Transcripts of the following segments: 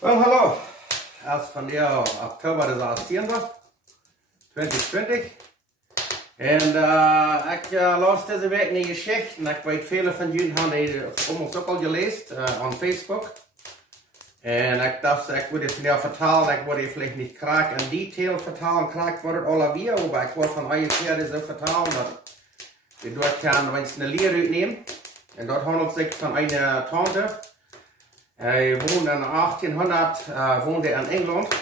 Well, hallo. Als van de oktober des 2020. En ik las deze week een geschichte. En ik weet vele van jullie hebben die almost ook al gelezen op Facebook. En ik dacht, ik wil het vandaag vertalen. Ik wil het vielleicht niet graag in detail vertalen. Graag wordt het alweer. Maar ik wil van eigen keer zo vertalen dat je dort kan een leer uitnemen. En dat handelt zich van een tante. Hij woonde in 1800 woonde in Engeland.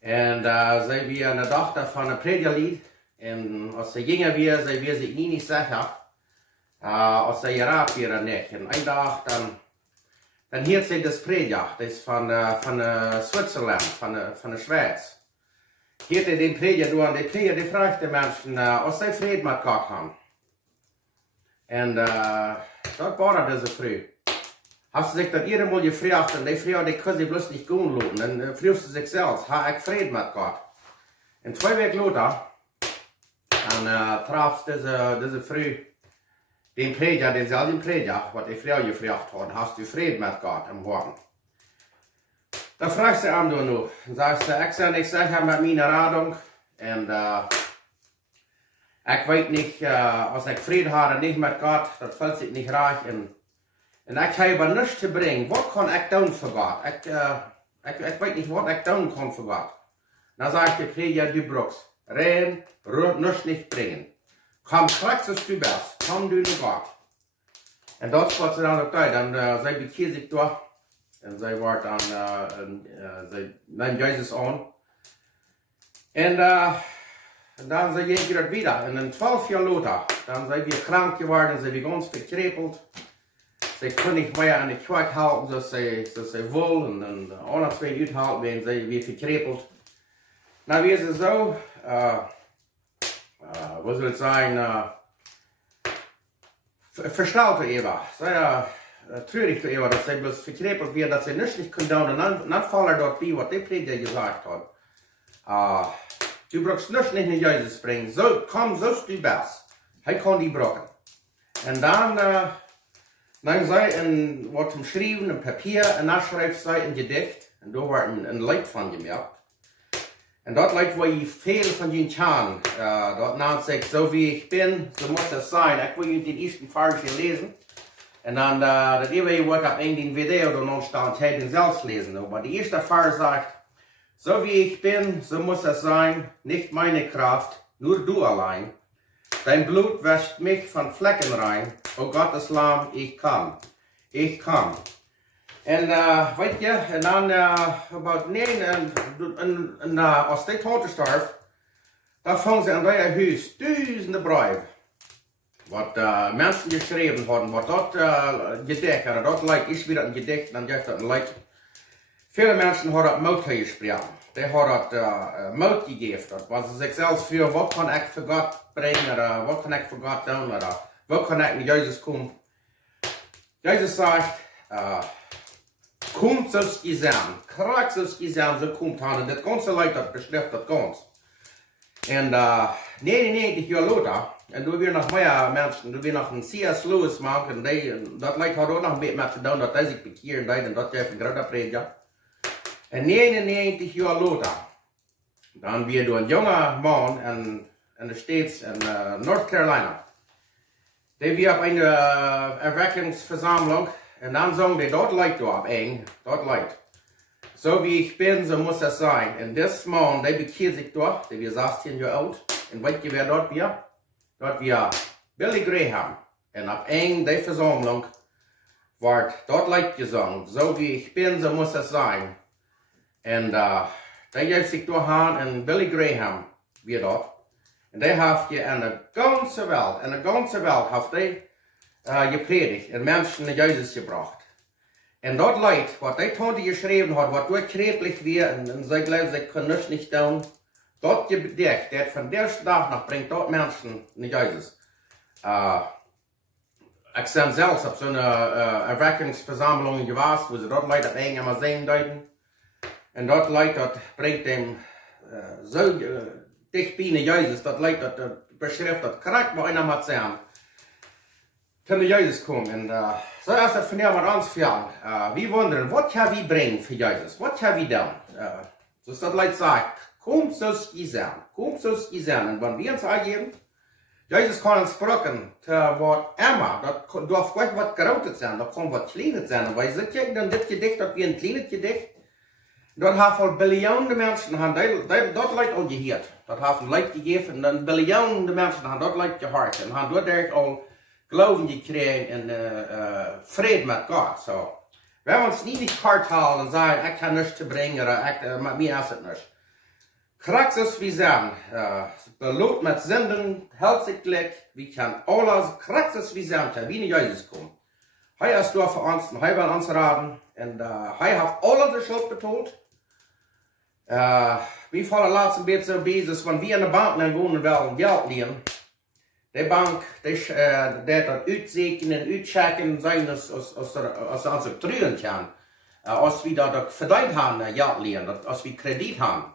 En zij was een dochter van een predikerlied. En als ze gingen weer, zij was zich niet zeker. Als ze geraakt weer of niet. En een dag dan hield zij das prediker. Dat is van Zwitserland, van de Schweiz. Hield hij den prediker door. En de prediker die vraagt de mensen als zij vrede met God hebben. En dat war deze vrouw. Als ze zich dat iedere mal gevraagd en die vrouw die kon zich bloß nicht gehen lassen. Dan vroeg ze zichzelf, ha ik vrede met God? En 2 weken later, dan traf deze vrouw den prediker, denzelfde prediker, wat die vrouw gevraagd had, hast du vrede met God im Horn? Dan vraagt ze hem door nu. Dan zegt ze, ik zal niet zeggen met mijn radung. En ik weet niet, als ik vrede had niet met God, dat valt zich niet graag in. En ik heb er niets te brengen. Wat kan ik doen voor God? Ik weet niet wat ik doen kan voor God. Dan zegt de prediker, du brauchst rein, niets niet brengen. Kom straks als du bist, kom du naar God. En dat is wat ze dan ook deed. Dan zij bekeert zich door. En zij wordt dan, zij neemt Jezus aan. En dan zij ging dat weer. En dan 12 jaar later, dan zijn we krank geworden, zijn we ganz verkrepeld. Ze kon niet meer aan de kerk houden zoals ze wil. En dan 1 of 2 uithouden werden ze weer verkrepeld. Nou weer ze zo, wat zal ik zeggen, versteld even. Zij treurig te even dat ze bloß verkrepeld werden, dat ze niets niet kon doen. En dan vallen dat bij wat de prediker gezegd had. Du brauchst nichts nicht in Jezus brengen. So, komm, zoals du bist. Hij kan die brauchen. En dan zij in wat geschreven, een papier, en dan schrijft zij een gedicht. En daar wordt een lied van gemaakt. En dat lied waar je veel van je kan. Dat naam zegt, zo wie ik ben, zo moet het zijn. Ik wil je die eerste vers lezen. En dan, dat eeuwige wordt op een video dan ontstaan, hij den zelfs lezen. Maar de eerste vers zegt, so wie ich bin, so muss es sein, nicht meine Kraft, nur du allein. Dein Blut wäscht mich von Flecken rein, o Gottes Lamm, ich kann. Ich kann. En weet je, en dan about 9, en als die tante starf, dan vonden ze aan dat huis duizenden brieven. Wat mensen geschreven hadden, wat dat gedicht hadden, dat lijkt is weer een gedicht, dan geeft dat een lied. Viele Menschen haben das Mut gesprochen. Die haben das Mut gegeben. Was sie sich selbst für, was kann ich für Gott bringen, oder was kann ich für Gott tun, oder was kann ich mit Jesus kommen. Jesus sagt, kommt zoals je zijn, krijg zoals je zijn, zo komt hij. En dat ganze Leid dat beschrijft dat gans. En 99 jaar later, en toen weer nog meer mensen, toen weer nog een C.S. Lewis maken, dat Leid had ook nog een beetje met te doen, dat hij zich bekeerd deed, en dat jij een grote prediker. En 99 jaar later, dan weer door een jonge man in de States in North Carolina. Die weer op een erwekkingsverzameling en dan zong die dat lied door op een, dat lied. Zo wie ik ben, zo moet het zijn. En deze man, die bekeert zich door, die weer 16 jaar oud. En weet je wer dat weer? Dat weer Billy Graham. En op een die verzameling wordt dat lied gezongen. Zo wie ik ben, zo moet het zijn. En daar heeft zich doorgaan en Billy Graham weer dat. En die heeft je in de ganze wereld, heeft hij gepredigt en mensen naar Jezus gebracht. En dat lied, wat hij toen geschreven had, wat doorkrepelig weer en zij geloven, ze kunnen niets niet doen. Dat gedicht, dat van de eerste dag nog brengt dat mensen naar Jezus. Ik ben zelfs op zo'n erwekkingsverzameling geweest, waar ze dat lied op een maar zingen duiden. En dat lied dat brengt hem zo dicht bij Jezus, dat lied dat beschrijft dat krijgt maar einer met zijn. Toen de Jezus kwam. En zo is het van jou met ons veel. We wonderen, wat gaan we brengen voor Jezus? Wat gaan we doen? Dus dat leidt zegt, kom zoals je zijn. Kom zoals je zijn. En wanneer we ons aangeven, Jezus kan ons spreken te wat immer. Dat darf gleich wat groter zijn. Dat kan wat kleiner zijn. En wij zitten dan dit gedicht, dat weer een kleiner gedicht. Dat heeft al biljoenen mensen, dat lijkt al gehoord. Dat heeft een lijkt gegeven en dan biljoenen mensen hebben dat lijkt gehoord. En hebben dat al geloven gekregen en vrede met God. So, we hebben ons niet in het hart halen en zeggen, ik heb niets te brengen, met mij is het niets. Kraxus wie zijn, beloofd met zinden, herzlich, we kunnen alles kraxus wie zijn, wie naar Jezus komen. Hij is door voor ons en hij wil ons raden. En hij heeft alle de schuld betaald. We vallen laatst een beetje bezig, want we in de bank wonen wel geld lenen. De bank, dat uitzeken en uitchecken zijn als onze truien gaan. Als we dat ook verdiend hebben, geld lenen, als we krediet hebben.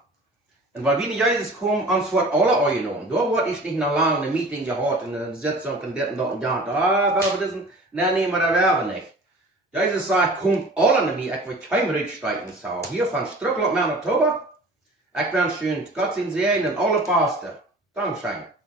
En wanneer we naar Jezus komen, ons wordt alle aangenomen. Daar wordt ik niet een lange meeting gehad en een Sitzung en dit en dat en dat. Nee, maar dat werden we niet. Jezus sagt, kommt alle naar mij, ik wil geen Rücksteigen zo. Hier van Struckel op mijn oktober. Ik wens u Gott zijn zegen en alle pasten. Dankeschön.